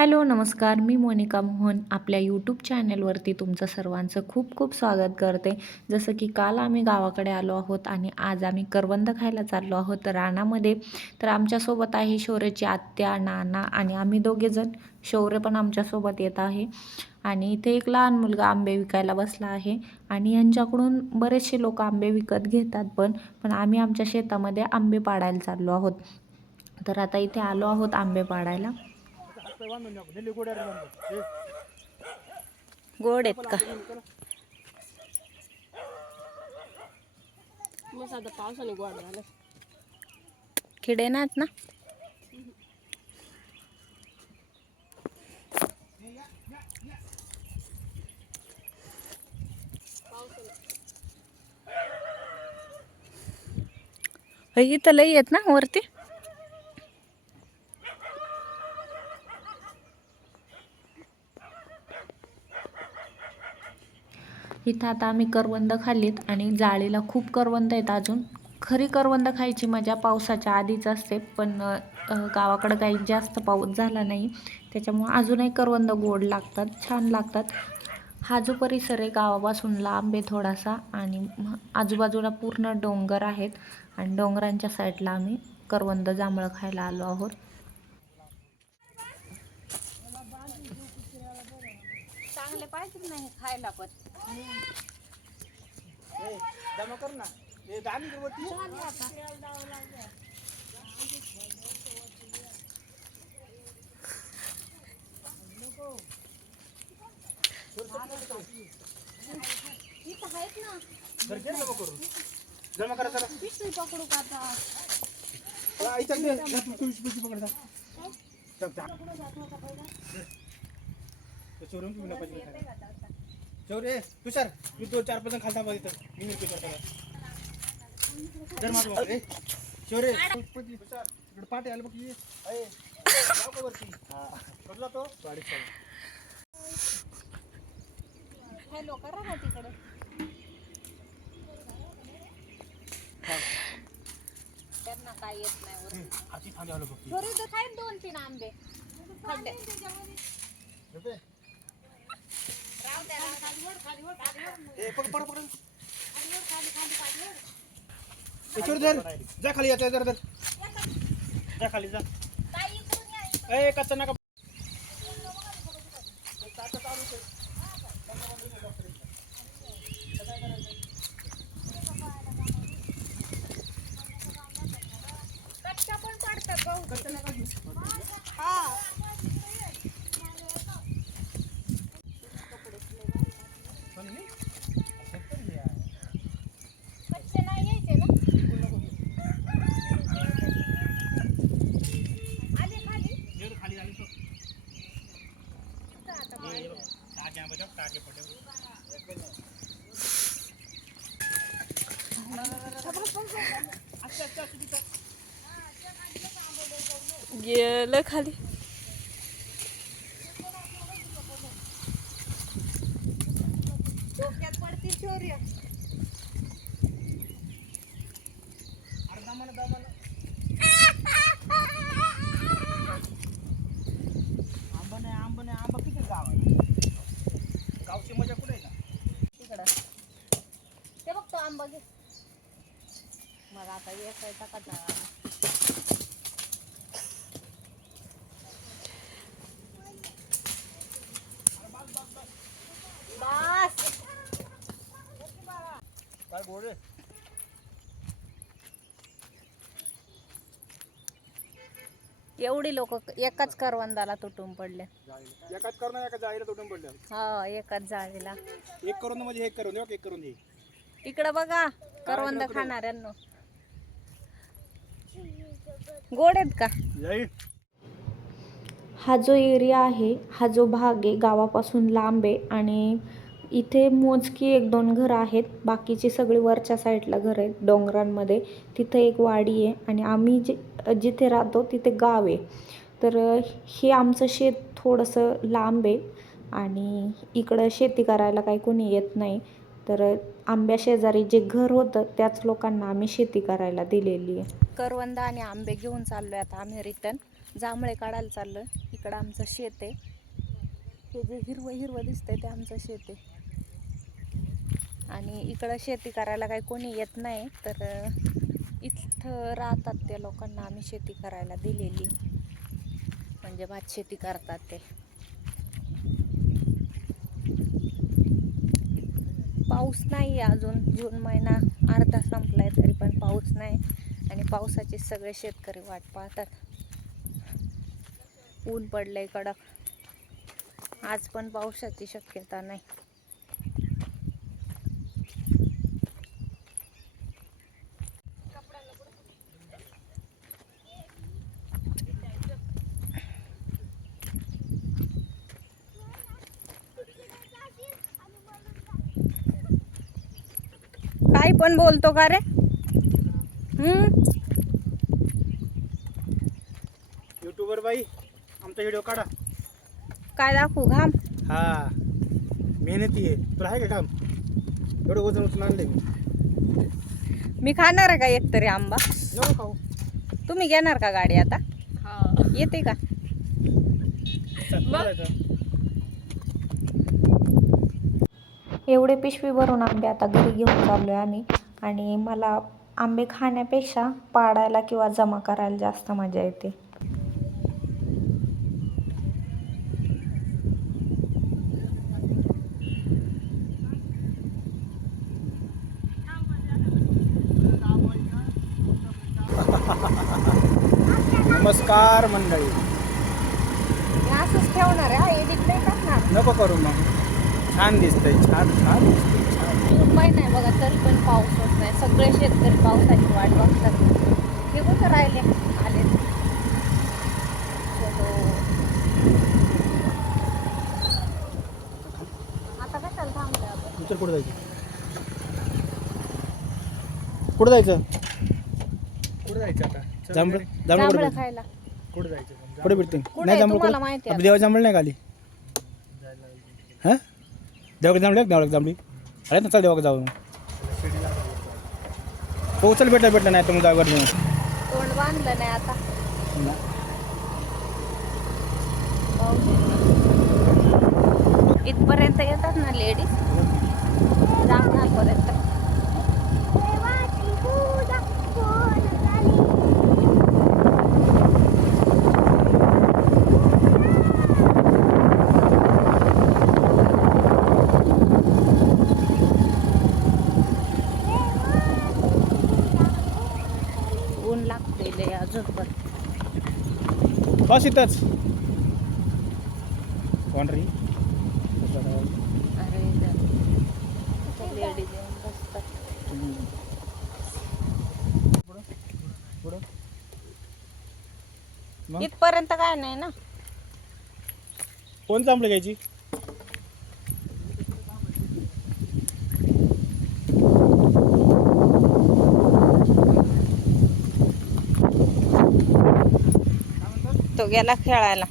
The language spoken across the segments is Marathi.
हॅलो नमस्कार. मी मोनिका मोहन. आपल्या यूट्यूब चॅनलवरती तुमचं सर्वांचं खूप खूप स्वागत करते. जसं की काल आम्ही गावाकडे आलो आहोत आणि आज आम्ही करवंद खायला चाललो आहोत रानामध्ये. तर आमच्यासोबत आहे शौर्याची आत्या नाना आणि आम्ही दोघेजण शौर्य पण आमच्यासोबत येत आहे. आणि इथे एक लहान मुलगा आंबे विकायला बसला आहे आणि यांच्याकडून बरेचसे लोक आंबे विकत घेतात पण पण आम्ही आमच्या शेतामध्ये आंबे पाडायला चाललो आहोत. तर आता इथे आलो आहोत आंबे पाडायला. गोड आहेत का? मग आता पावसाने गोड झालं. किडे नाहीत ना? इथं लई आहेत ना वरती? इथं आता आम्ही करवंद खाल्लीत आणि जाळीला खूप करवंद आहेत अजून. खरी करवंद खायची मजा पावसाच्या आधीच असते पण गावाकडं काही जास्त पाऊस झाला नाही. त्याच्यामुळं अजूनही करवंद गोड लागतात छान लागतात. हा जो परिसर आहे गावापासून लांब आहे थोडासा आणि आजूबाजूला पूर्ण डोंगर आहेत. आणि डोंगरांच्या साईडला आम्ही करवंद जांभळं खायला आलो आहोत. चांगले पाहिजे नाही खायला पण. जमा कर ना. हे इथं आहेत ना. जमा करून. जमा करा पिशवी पकडू का आता? हा, इथं दे. जा तू पिशवी- पिशवी पकड जा. जा, जा. चोरून घेऊन पाहिजे. चोर ए तुषार तू दोन चार जण खालता बघ इथं. मी मिळतो तुला सगळं जर माझं ए. चोर ए. तुषार इकडे पाठी आलं बघ ये. ए, जाऊ का वरती? हा बदला तो? गाडी चालू हॅलो करा ना तिकडे. त्यांना काय येत नाही वर. हाती खाली आलो बघ घरी तर खाईन दोन तीन आंबे. खड्डे जा खाली जा जरा जा खाली जा. ए कच्चा नका. कच्च्या पण पडतात गहू. हा. कच्चे नाही यायचे ना आले खाली खाली झाली तो इथं आता हे बघ, ताजे आंबे बघ, ताजे पडले. अच्छा, अच्छा, अच्छा, अच्छा. गेलं खाली डोक्यात पडती चोरी अरे दमानं, दमानं. आंबा नाही आंबा नाही आंबा किती गाव आहे? गावची मजा कुठे आहे? ना तिकडं ते बघ तो आंबा घे. मग आता येसायचा कसा एवढी लोक एकाच करवंदाला तुटून पडले. एकाच करून एका जाळीला तुटून पडलं. हा एकाच जाळीला. एक करून म्हणजे एक करून एक करून इकडं बघा करवंद खाणाऱ्यांनो. गोड आहेत का? हा जो एरिया आहे हा जो भाग आहे गावापासून लांब आहे आणि इथे मोजकी एक दोन घरं आहेत. बाकीची सगळी वरच्या साईडला घरं आहेत डोंगरांमध्ये. तिथं एक वाडी आहे आणि आम्ही जे जिथे राहतो तिथे गाव आहे. तर हे आमचं शेत थोडंसं लांब आहे आणि इकडं शेती करायला काही कोणी येत नाही. तर आंब्या शेजारी जे घर होतं त्याच लोकांना आम्ही शेती करायला दिलेली आहे. करवंद आणि आंबे घेऊन चाललो आहे आता आम्ही रिटर्न जांभळे काढायला चाललं इकडं आमचं शेत आहे. हे जे हिरवं हिरवं दिसतंय ते आमचं शेत आहे. आणि इकडं शेती करायला काही कोणी येत नाही तर इथं राहतात त्या लोकांना आम्ही शेती करायला दिलेली. म्हणजे भात शेती करतात ते. पाऊस नाही आहे अजून जून महिना अर्धा संपला आहे तरी पण पाऊस नाही. आणि पावसाचे सगळे शेतकरी वाट पाहतात. ऊन पडलंय कडक. आज पण पावसाची शक्यता नाही काय पण बोलतो का रे? हम्म? युट्यूबर बाई आमचा व्हिडिओ काढा. काय दाखवू घाम? हा. मेहनती आहे. तुला आहे का काम एवढं वजन उचलून आणलंय मी. मी खाणार आहे का एकतरी आंबा? नको खाऊ. तुम्ही घेणार का गाडी आता? येते का? चल, जायचं? एवढे पिशवी भरून आंबे आता घरी घेऊन चाललोय आम्ही. आणि मला आंबे खाण्यापेक्षा पाडायला किंवा जमा करायला जास्त मजा येते. नमस्कार मंडळी. असंच ठेवणार आहे. एडिट नाही टाकणार नको करू मग. छान दिसतंय छान छान दिसतंय छान. जून महिना आहे बघा तरी पण पाऊस होत नाही सगळे शेतकरी पावसाची वाट बघतात. हे कुठं राहिले? आले. आता कशाला थांबलोय आपण? चल कुठं जायचं? कुठं जायचं? कुठं जायचं आता? जांभळ जांभळ कुठं जांभळं भेटते खायला. कुठं जायचं? कुठे भेटते कुठे नाही जांभळ तुम्हाला? माहिती आहे देवा जांभळ नाही खाली. देवाकडे लेक देवक जांभळी अरे ना चल देवक जाऊ हो चल बेटा बेटा नाही तर मग जाऊ घेऊन तोंड बांधलं नाही आता इथपर्यंत येतात ना लेडीज़ बस इथंच कोण रे? इथपर्यंत काय नाही ना? कोण जांभळे घ्यायची गेला खेळायला.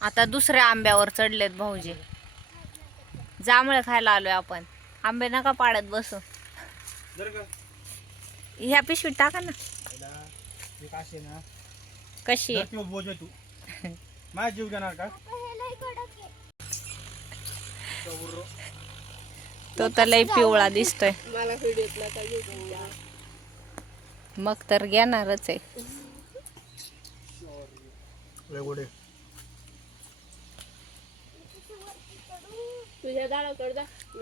आता दुसऱ्या आंब्यावर चढलेत भाऊजी. जांभळ खायला आलोय आपण. आंबे नका पाडत बसू. ह्या पिशवीत टाका ना. कशी आहे? जीव घेणार का तो तर लय पिवळा दिसतोय. मग तर घेणारच आहे.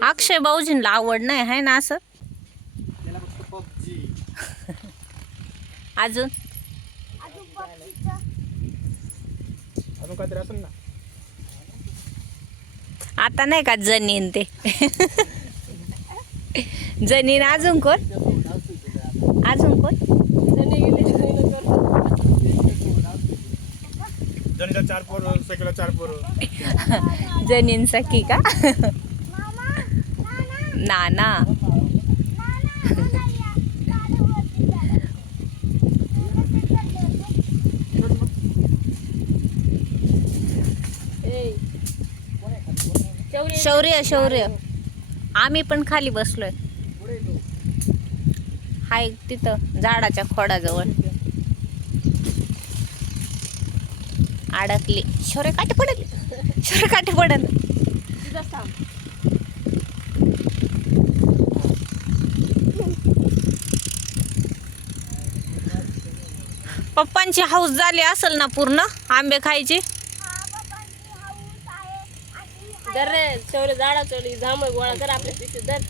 अक्षय भाऊजींना आवड नाही आहे ना असं? त्याला फक्त पबजी. अजून? अजून काहीतरी असेल ना? आता नाही का जनीन ते? जनीन अजून कोण अजून कोण जणीला चार पोर सगळ्याला चार पोर. जनीन सखी का? नाना. शौर्य शौर्य. आम्ही पण खाली बसलोय. हाय तिथं झाडाच्या खोडाजवळ. अडकली. शोरे काटे पडेल. शोरे काटे पडेल पप्पांची हाऊस झाली असेल ना पूर्ण? आंबे खायची? दर रे शौर्य झाडा चढली जांभळ गोळा कर आपल्या पिशवीत दर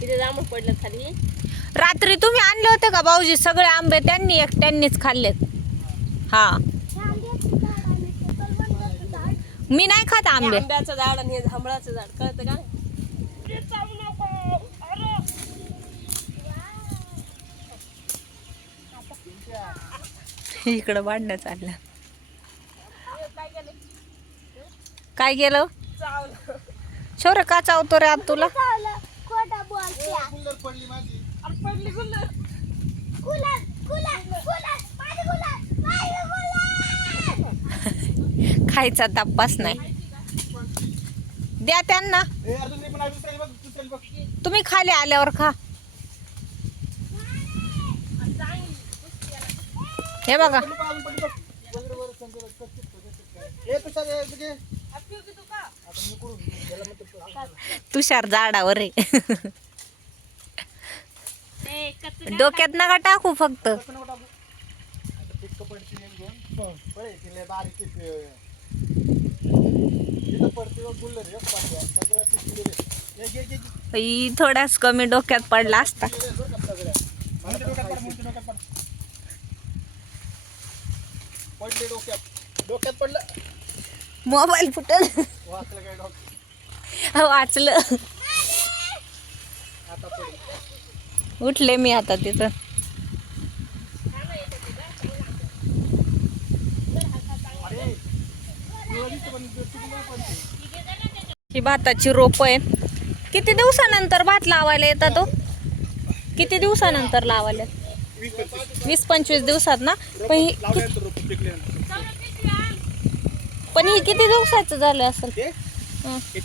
तिथे जांभळ पडलं खाली. रात्री तुम्ही आणले होते का भाऊजी? सगळे आंबे त्यांनी एकट्यांनीच खाल्लेत. हा. मी नाही खात आंबे. आंब्याचं झाड आणि हे जांभळाचं झाड कळतं का इकडं भांडणं चाललं. काय केलं चावलं. शौर्य का चावतो रे आता तुला? पडली माझी अरे पडली गुल्लर खायचा तपास नाही. द्या त्यांना. तुम्ही खाली आल्यावर खा. हे बघा. तुषार झाडावर आहे. डोक्यात नका टाकू फक्त. थोडाच कमी डोक्यात पडला असता. मोबाईल फुटल. वाचलं काय डोक्यात? वाचलं. आता पडलं. उठले मी आता तिथं अरे तुला दिसतं पण चुकून नाही पडते. ही भाताची रोप आहे किती दिवसानंतर भात लावायला येतात तो किती दिवसानंतर लावायला वीस पंचवीस. वीस पंचवीस दिवसात ना? पण ही. पण ही किती दिवसाचं झालं असेल? हं. हे.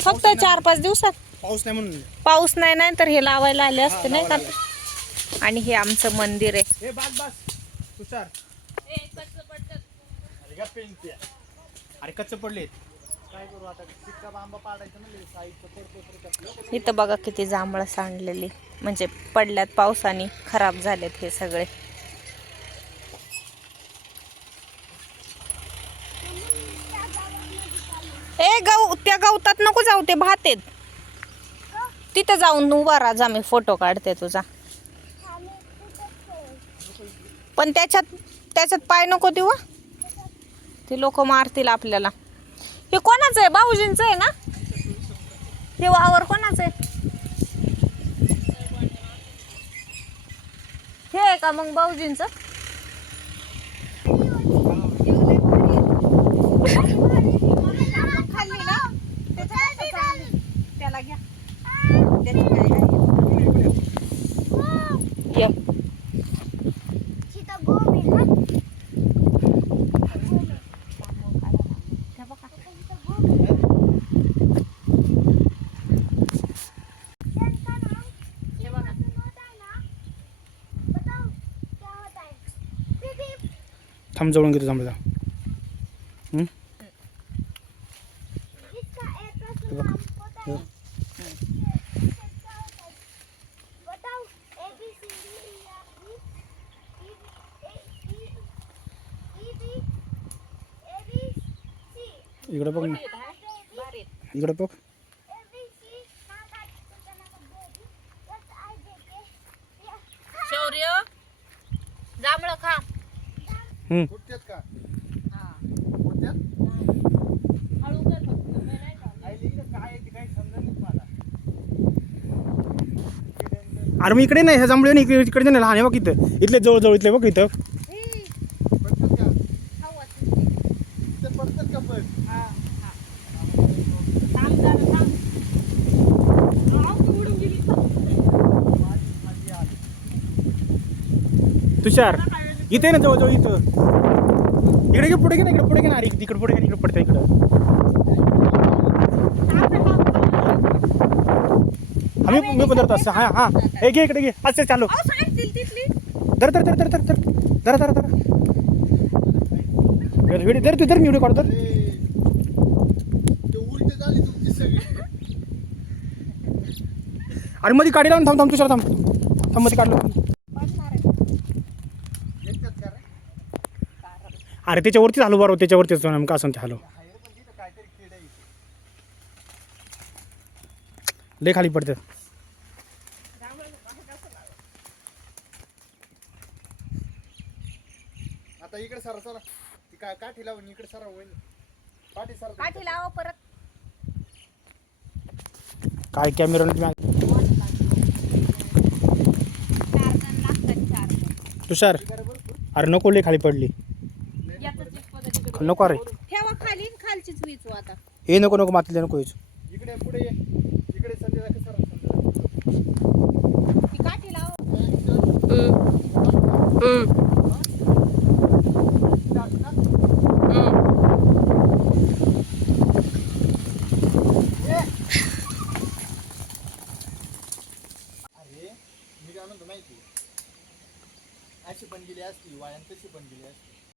फक्त चार पाच दिवसात? पाऊस नाही म्हणून. पाऊस नाही नाही तर हे लावायला आले असते हा, नाही का? आणि हे आमचं मंदिर आहे. हे बास बास तुषार. अरे का पेंट अरे कच्चे पडले काय करू आता? पाडायचं साईडचं पडतो इथं बघा किती जांभळं सांडलेली. म्हणजे पडल्यात पावसाने खराब झालेत हे सगळे. ए गौ त्या गवतात नको जाऊ ते भात आहेत. तिथं जाऊन उभा राजा जा मी फोटो काढते तुझा. पण त्याच्यात त्याच्यात पाय नको देऊ ते लोक मारतील आपल्याला. हे कोणाचं आहे? भाऊजींचं आहे ना? हे वावर कोणाचं आहे? हे आहे का मग भाऊजींचं? थांब जवळून घेतो थांब हं? इकडे बघ ना इकडे बघ शौर्य जांभळं खा हं. का हळू कर फक्त. मी नाही का. अरे मी इकडे नाही ह्या जांभळे नाही इकडे इकडे नाही लहान आहे बघ इथं. इथले जवळ जवळ इथले बघ इथं. हा, हा. तुषार. इथे ना जवळजवळ इथं. इकडे की पुढे घे ना इकडे पुढे घे ना. अरे तिकडे पुढे घे इकडे पडतं इकडं. आम्ही मी पण धरतो असं. हां हां. हे घे इकडे घे. असं चालू. धर धर धर धर धर धर. धरा धरा धरा. व्हिडिओ धर तू धर मी व्हिडिओ काढतो अरे मध्ये काढी लावून थांब थांब तुझ्या थांब. थांबमध्ये काढलो अरे त्याच्यावरतीच हलव बरोबर त्याच्यावरतीच नेमकं असं ते हलव लय खाली पडतात आता इकडे सरा चला. ती काय काठी लावून इकडे सरा होईल. सरा काठी लावा परत. काय कॅमेरा तुषार अरे नको लय खाली पडली. नको रे ठेवा खाली खालचीच वीज आता. हे नको नको मातीला नको वीज. इकडे पुढे ये. इकडे संजय दाखव सर ती काठी